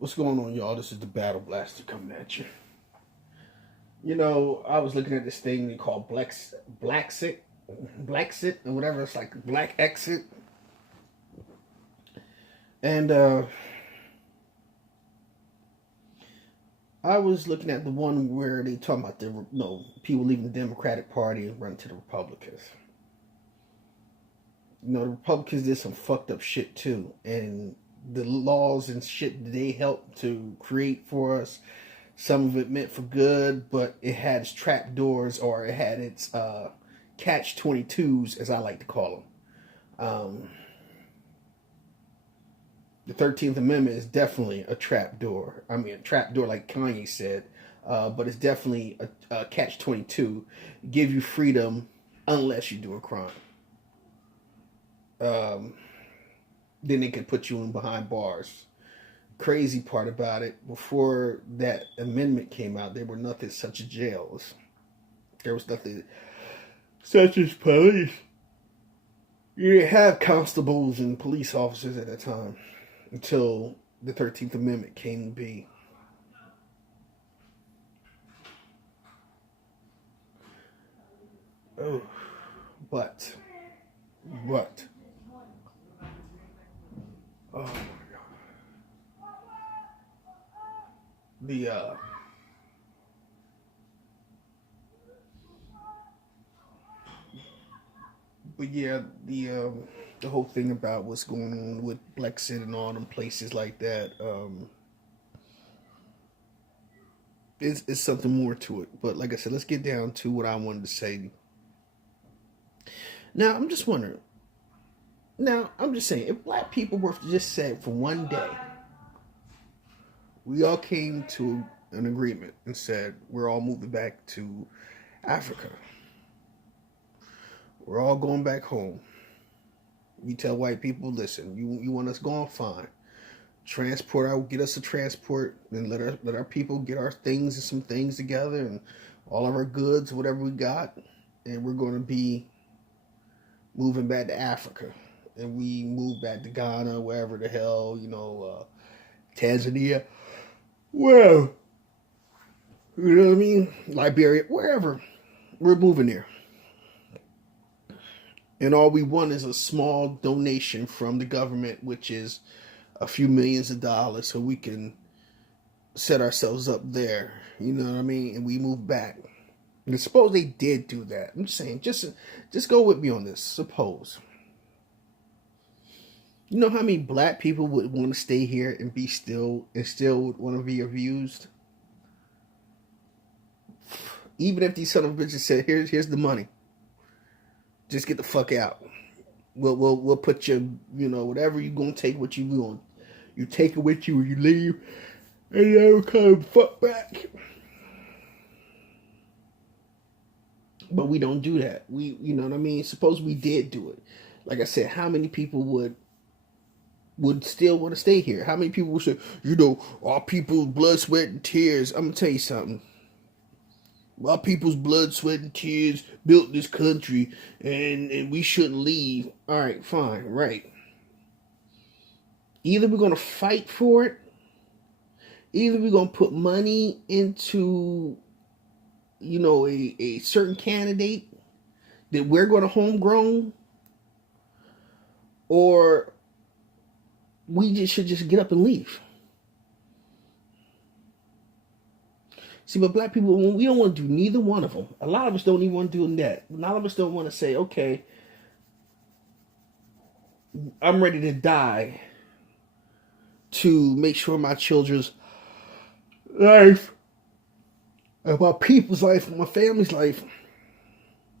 What's going on, y'all? This is the Battle Blaster coming at you. You know, I was looking at this thing they call Blacksit, or whatever. It's like Black Exit, and I was looking at the one where they talking about people leaving the Democratic Party and running to the Republicans. You know, the Republicans did some fucked up shit too, and the laws and shit that they helped to create for us. Some of it meant for good, but it had its trap doors, or it had its catch 22s, as I like to call them. The 13th Amendment is definitely a trap door. I mean, a trap door, like Kanye said, but it's definitely a catch 22. Give you freedom unless you do a crime. Then they could put you in behind bars. Crazy part about it, before that amendment came out, there were nothing such as jails. There was nothing such as police. You didn't have constables and police officers at that time until the 13th Amendment came to be. Oh, but, oh my God. The whole thing about what's going on with Brexit and all them places like that, is something more to it. But like I said, let's get down to what I wanted to say. Now, I'm just wondering. Now, I'm just saying, if black people were to just say for one day, we all came to an agreement and said we're all moving back to Africa. We're all going back home. You tell white people, listen, you want us gone, fine. Get us a transport, and let our people get our things and some things together and all of our goods, whatever we got, and we're going to be moving back to Africa. And we move back to Ghana, wherever the hell, Tanzania. Well, you know what I mean? Liberia, wherever. We're moving there. And all we want is a small donation from the government, which is a few millions of dollars, so we can set ourselves up there. You know what I mean? And we move back. And suppose they did do that. I'm just saying, just go with me on this. Suppose. You know how many black people would want to stay here and still would want to be abused? Even if these son of bitches said, here's the money. Just get the fuck out. We'll put you, whatever you gonna take what you want. You take it with you or you leave, and never come fuck back. But we don't do that. You know what I mean? Suppose we did do it. Like I said, how many people would still want to stay here? How many people would say, our people's blood, sweat, and tears? I'm gonna tell you something. Our people's blood, sweat, and tears built this country, and we shouldn't leave. All right, fine, right. Either we're going to fight for it, either we're going to put money into, a certain candidate that we're going to homegrown, or we should just get up and leave. See, but black people, we don't want to do neither one of them. A lot of us don't even want to do that. A lot of us don't want to say, okay, I'm ready to die to make sure my children's life, and my people's life, and my family's life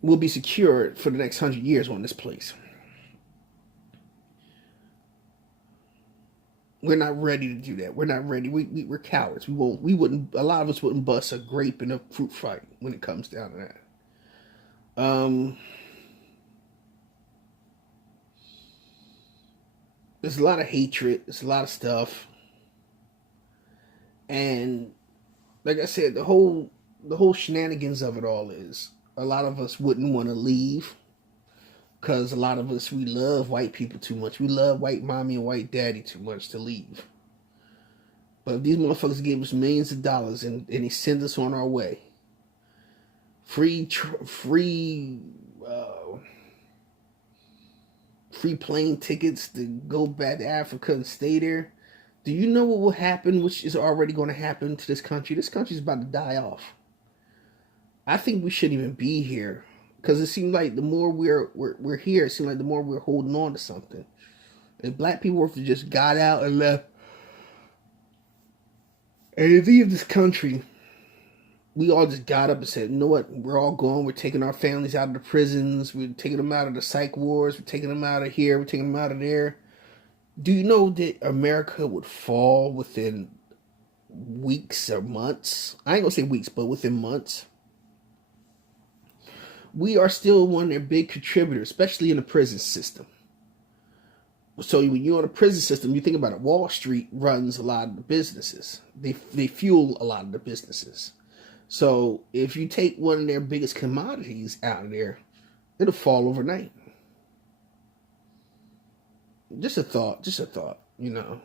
will be secured for the next 100 years on this place. We're not ready to do that. We're not ready. We're cowards. We wouldn't. A lot of us wouldn't bust a grape in a fruit fight when it comes down to that. There's a lot of hatred. There's a lot of stuff, and like I said, the whole shenanigans of it all is a lot of us wouldn't want to leave. Because a lot of us, we love white people too much. We love white mommy and white daddy too much to leave. But if these motherfuckers gave us millions of dollars and they send us on our way, free plane tickets to go back to Africa and stay there, do you know what will happen, which is already going to happen to this country? This country is about to die off. I think we shouldn't even be here, because it seems like the more we're here, it seems like the more we're holding on to something. If black people were to just got out and left and leave this country, we all just got up and said, you know what, we're all going, we're taking our families out of the prisons, we're taking them out of the psych wards, we're taking them out of here, we're taking them out of there. Do you know that America would fall within weeks or months? I ain't gonna say weeks, but within months. We are still one of their big contributors, especially in the prison system. So when you're in a prison system, you think about it, Wall Street runs a lot of the businesses. They fuel a lot of the businesses. So if you take one of their biggest commodities out of there, it'll fall overnight. Just a thought, you know.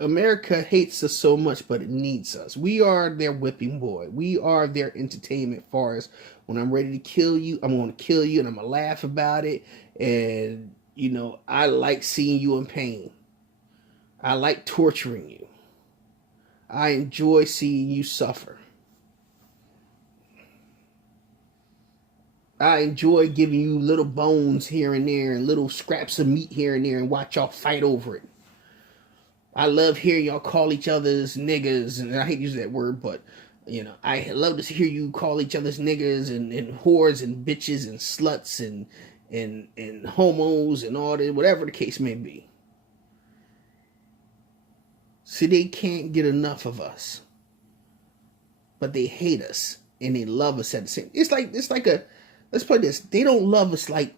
America hates us so much, but it needs us. We are their whipping boy. We are their entertainment. As far as when I'm ready to kill you, I'm going to kill you, and I'm going to laugh about it. And, you know, I like seeing you in pain. I like torturing you. I enjoy seeing you suffer. I enjoy giving you little bones here and there and little scraps of meat here and there and watch y'all fight over it. I love hearing y'all call each other's niggas, and I hate to use that word, but, you know, I love to hear you call each other's niggas and whores and bitches and sluts and homos and all that, whatever the case may be. See, they can't get enough of us, but they hate us and they love us at the same. It's like a, let's put this. They don't love us like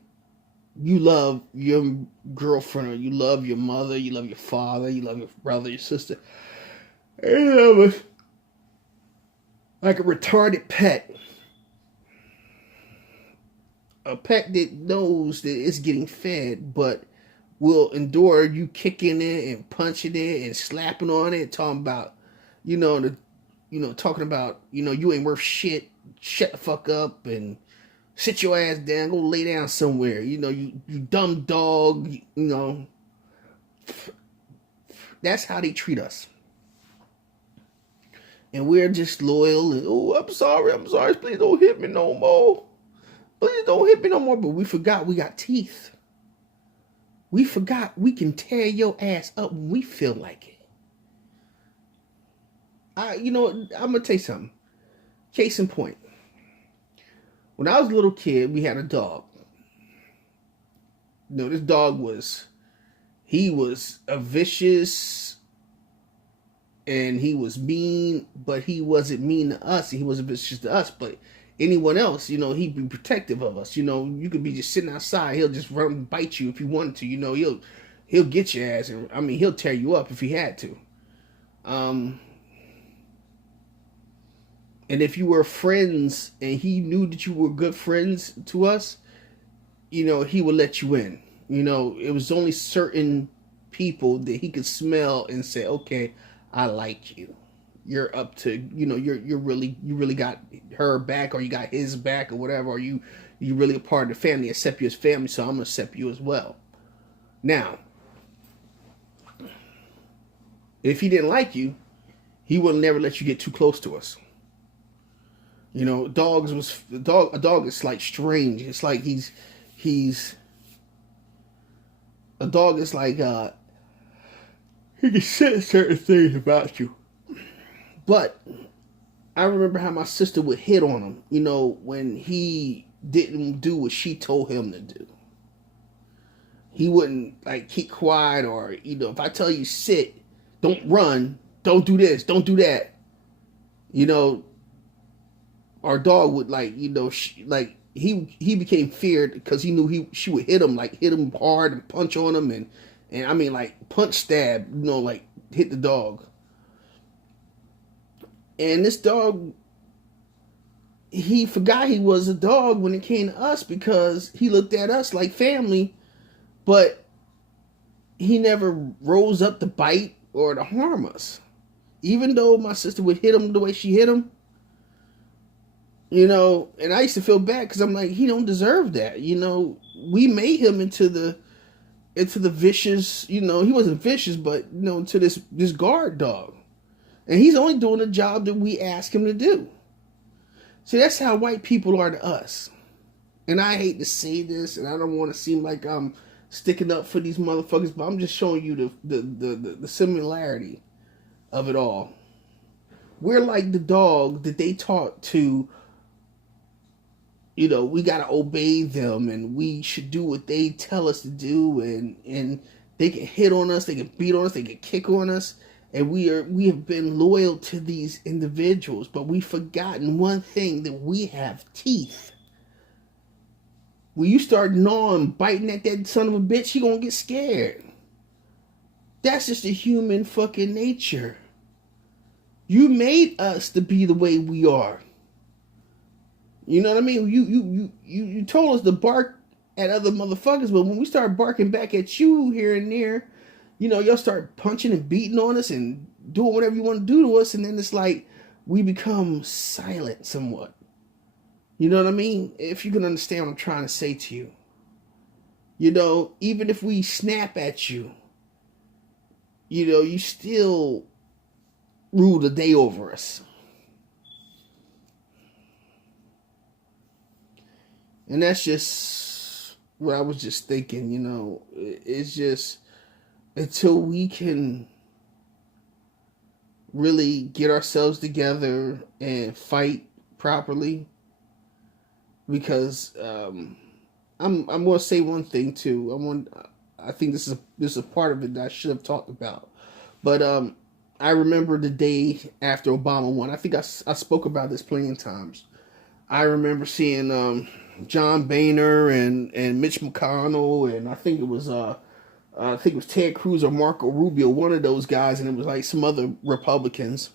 you love your girlfriend, or you love your mother, you love your father, you love your brother, your sister. They love us like a retarded pet. A pet that knows that it's getting fed, but will endure you kicking it and punching it and slapping on it, talking about, talking about, you ain't worth shit, shut the fuck up and sit your ass down, go lay down somewhere, you dumb dog, That's how they treat us. And we're just loyal and, I'm sorry, please don't hit me no more. Please don't hit me no more. But we forgot we got teeth. We forgot we can tear your ass up when we feel like it. I'm going to tell you something. Case in point. When I was a little kid, we had a dog. This dog he was a vicious and he was mean, but he wasn't mean to us. He wasn't vicious to us, but anyone else, he'd be protective of us. You could be just sitting outside. He'll just run and bite you if he wanted to. He'll get your ass. And he'll tear you up if he had to. And if you were friends and he knew that you were good friends to us, he would let you in. It was only certain people that he could smell and say, okay, I like you. You're up to, you really got her back, or you got his back, or whatever, or you really a part of the family, accept you as family, so I'm going to accept you as well. Now, if he didn't like you, he would never let you get too close to us. A dog is like strange. It's like a dog is like, he can sense certain things about you. But I remember how my sister would hit on him, when he didn't do what she told him to do. He wouldn't keep quiet, or, if I tell you sit, don't run, don't do this, don't do that. Our dog would he became feared because he knew she would hit him hard and punch on him and punch stab, hit the dog. And this dog, he forgot he was a dog when it came to us because he looked at us like family, but he never rose up to bite or to harm us. Even though my sister would hit him the way she hit him, and I used to feel bad because I'm like, he don't deserve that. We made him into the vicious. He wasn't vicious, but into this guard dog, and he's only doing the job that we ask him to do. See, that's how white people are to us. And I hate to say this, and I don't want to seem like I'm sticking up for these motherfuckers, but I'm just showing you the similarity of it all. We're like the dog that they taught to, we got to obey them, and we should do what they tell us to do, and they can hit on us, they can beat on us, they can kick on us, and we have been loyal to these individuals, but we've forgotten one thing, that we have teeth. When you start gnawing, biting at that son of a bitch, he gonna get scared. That's just the human fucking nature. You made us to be the way we are. You know what I mean? You told us to bark at other motherfuckers, but when we start barking back at you here and there, y'all start punching and beating on us and doing whatever you want to do to us, and then it's like we become silent somewhat. You know what I mean? If you can understand what I'm trying to say to you. Even if we snap at you, you still rule the day over us. And that's just what I was just thinking, It's just, until we can really get ourselves together and fight properly, because I'm going to say one thing too. I think this is a part of it that I should have talked about. But I remember the day after Obama won. I think I spoke about this plenty of times. I remember seeing John Boehner and Mitch McConnell, and I think it was Ted Cruz or Marco Rubio, one of those guys, and it was like some other Republicans.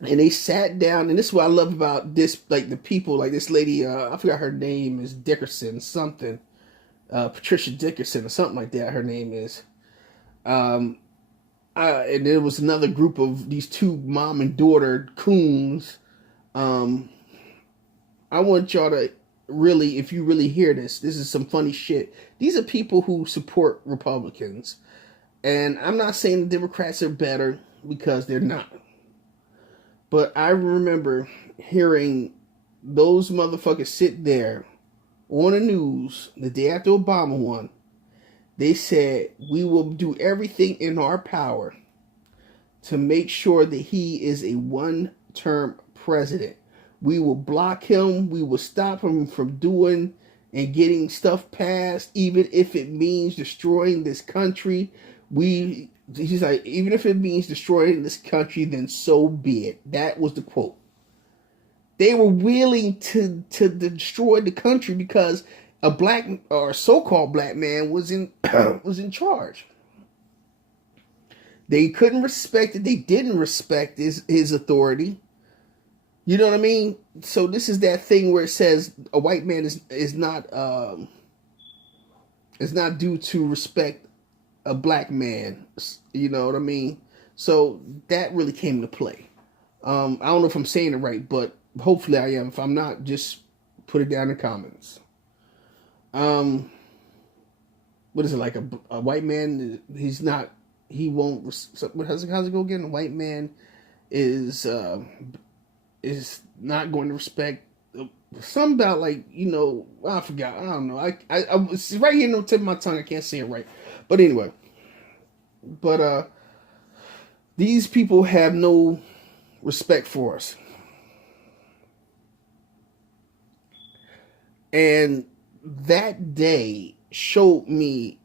And they sat down, and this is what I love about this, like the people, like this lady, I forgot her name is Dickerson, something, Patricia Dickerson or something like that, her name is. And there was another group of these two mom and daughter coons. I want y'all to really, if you really hear this is some funny shit. These are people who support Republicans. And I'm not saying the Democrats are better, because they're not. But I remember hearing those motherfuckers sit there on the news the day after Obama won. They said, we will do everything in our power to make sure that he is a one-term president. We will block him. We will stop him from doing and getting stuff passed, even if it means destroying this country. He's like, even if it means destroying this country, then so be it. That was the quote. They were willing to destroy the country because a black or so-called black man was in charge. They couldn't respect it. They didn't respect his authority. You know what I mean? So this is that thing where it says a white man is not due to respect a black man. You know what I mean? So that really came into play. I don't know if I'm saying it right, but hopefully I am. If I'm not, just put it down in the comments. What is it, like a white man? He won't. How's it go again? A white man is not going to respect. Something about, like, I forgot. I don't know. I it's right here on the tip of my tongue. I can't say it right. But anyway. But these people have no respect for us. And that day showed me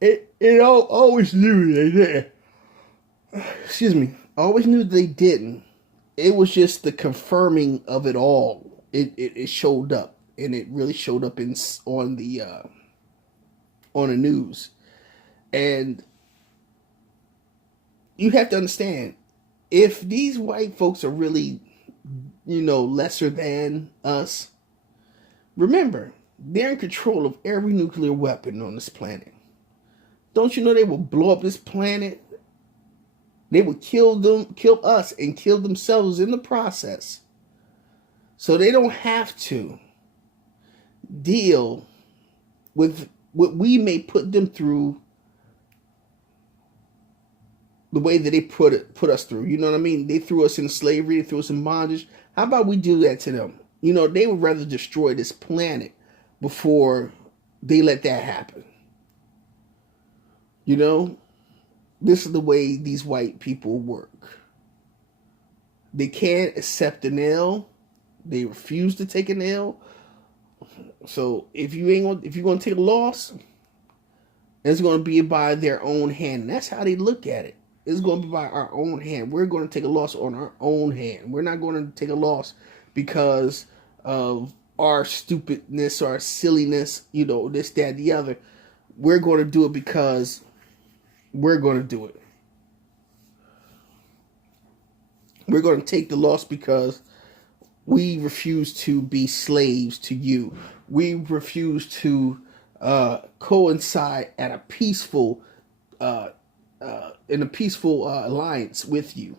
it always knew they did. Excuse me. I always knew they didn't. It was just the confirming of it all. It showed up, and it really showed up on the news. And you have to understand, if these white folks are really, lesser than us, remember, They're in control of every nuclear weapon on this planet. Don't you know they will blow up this planet? They will kill us, and kill themselves in the process. So they don't have to deal with what we may put them through the way that they put us through. You know what I mean? They threw us in slavery, they threw us in bondage. How about we do that to them? You know, they would rather destroy this planet before they let that happen. You know, this is the way these white people work. They can't accept an L. They refuse to take an L. So if you're gonna take a loss, it's gonna be by their own hand. And that's how they look at it. It's gonna be by our own hand. We're gonna take a loss on our own hand. We're not gonna take a loss because of our stupidness, our silliness, you know, this, that, the other. We're gonna do it because we're gonna do it. We're gonna take the loss because we refuse to be slaves to you. We refuse to coincide at a peaceful, in a peaceful alliance with you.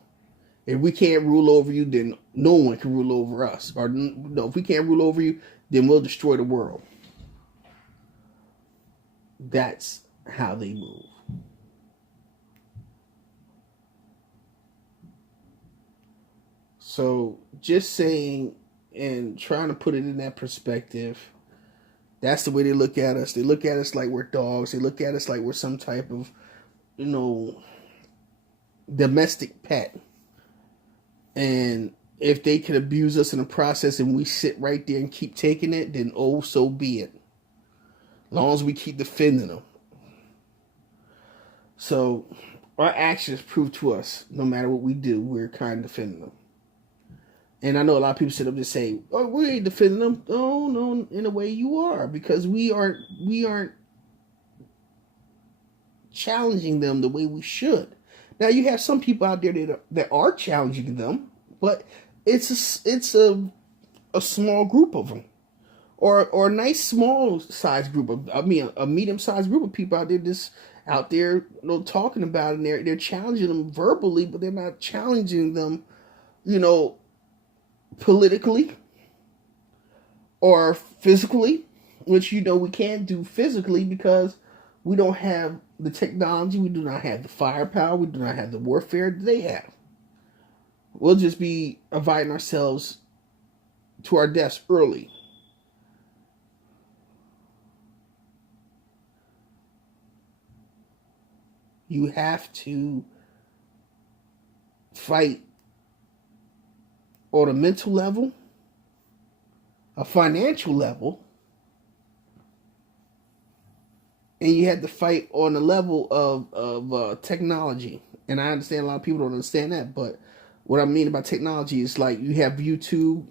If we can't rule over you, then no one can rule over us. Or no, if we can't rule over you, then we'll destroy the world. That's how they move. So just saying and trying to put it in that perspective, that's the way they look at us. They look at us like we're dogs. They look at us like we're some type of, you know, domestic pet. And if they can abuse us in the process and we sit right there and keep taking it, then oh, so be it. As long as we keep defending them. So our actions prove to us, no matter what we do, we're kind of defending them. And I know a lot of people sit up and say, "Oh, we ain't defending them." Oh, no, in a way you are, because we aren't challenging them the way we should. Now you have some people out there that are challenging them, but it's a small group of them, or a nice small size group of, a medium sized group of people out there you know, talking about it, and they're challenging them verbally, but they're not challenging them, you know, politically or physically, which, you know, we can't do physically because we don't have the technology, we do not have the firepower, we do not have the warfare that they have. We'll just be inviting ourselves to our deaths early. You have to fight on a mental level, a financial level, and you have to fight on the level of technology. And I understand a lot of people don't understand that, but what I mean by technology is like you have YouTube,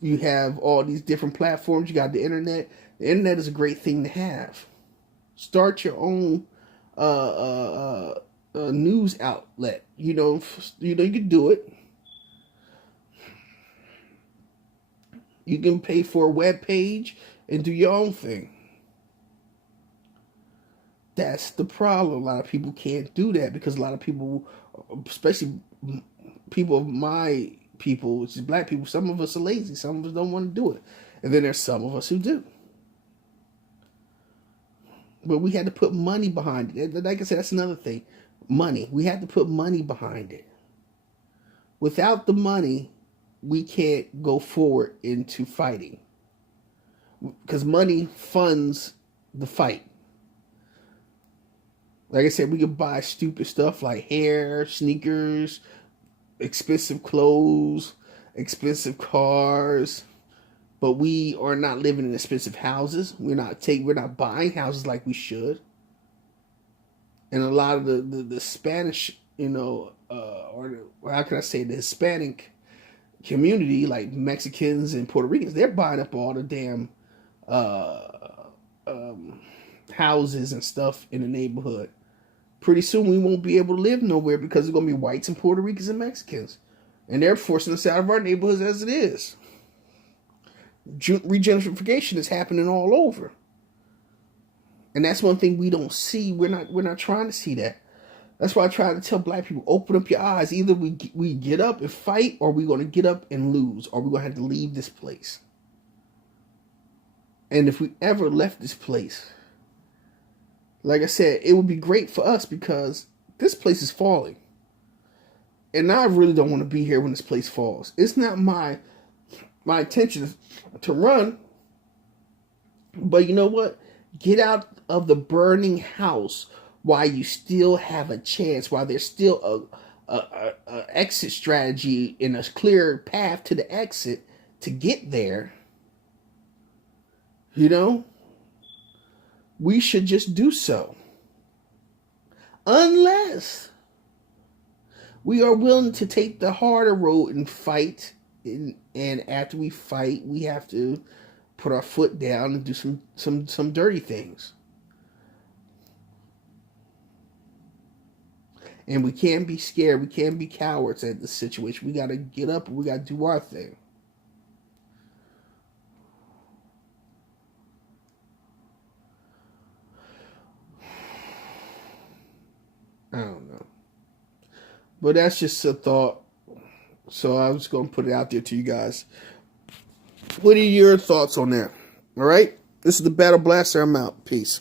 you have all these different platforms, you got the internet. The internet is a great thing to have. Start your own news outlet. You know you can do it. You can pay for a web page and do your own thing. That's the problem. A lot of people can't do that because a lot of people, especially people of my people, which is black people, some of us are lazy. Some of us don't want to do it. And then there's some of us who do. But we had to put money behind it. Like I said, that's another thing. Money. We had to put money behind it. Without the money, we can't go forward into fighting. Because money funds the fight. Like I said, we could buy stupid stuff like hair, sneakers, expensive clothes, expensive cars, but we are not living in expensive houses. We're not buying houses like we should. And a lot of the Spanish, you know, or how can I say, the Hispanic community, like Mexicans and Puerto Ricans, they're buying up all the damn houses and stuff in the neighborhood. Pretty soon we won't be able to live nowhere because there's going to be whites and Puerto Ricans and Mexicans. And they're forcing us out of our neighborhoods as it is. Regentrification is happening all over. And that's one thing we don't see. We're not trying to see that. That's why I try to tell black people, open up your eyes. Either we get up and fight, or we're going to get up and lose, or we're going to have to leave this place. And if we ever left this place, like I said, it would be great for us because this place is falling. And I really don't want to be here when this place falls. It's not my intention to run. But you know what? Get out of the burning house while you still have a chance, while there's still a exit strategy and a clear path to the exit to get there. You know? We should just do so. Unless we are willing to take the harder road and fight. And after we fight, we have to put our foot down and do some dirty things. And we can't be scared. We can't be cowards at the situation. We got to get up and we got to do our thing. I don't know. But that's just a thought. So I was going to put it out there to you guys. What are your thoughts on that? All right? This is the Battle Blaster. I'm out. Peace.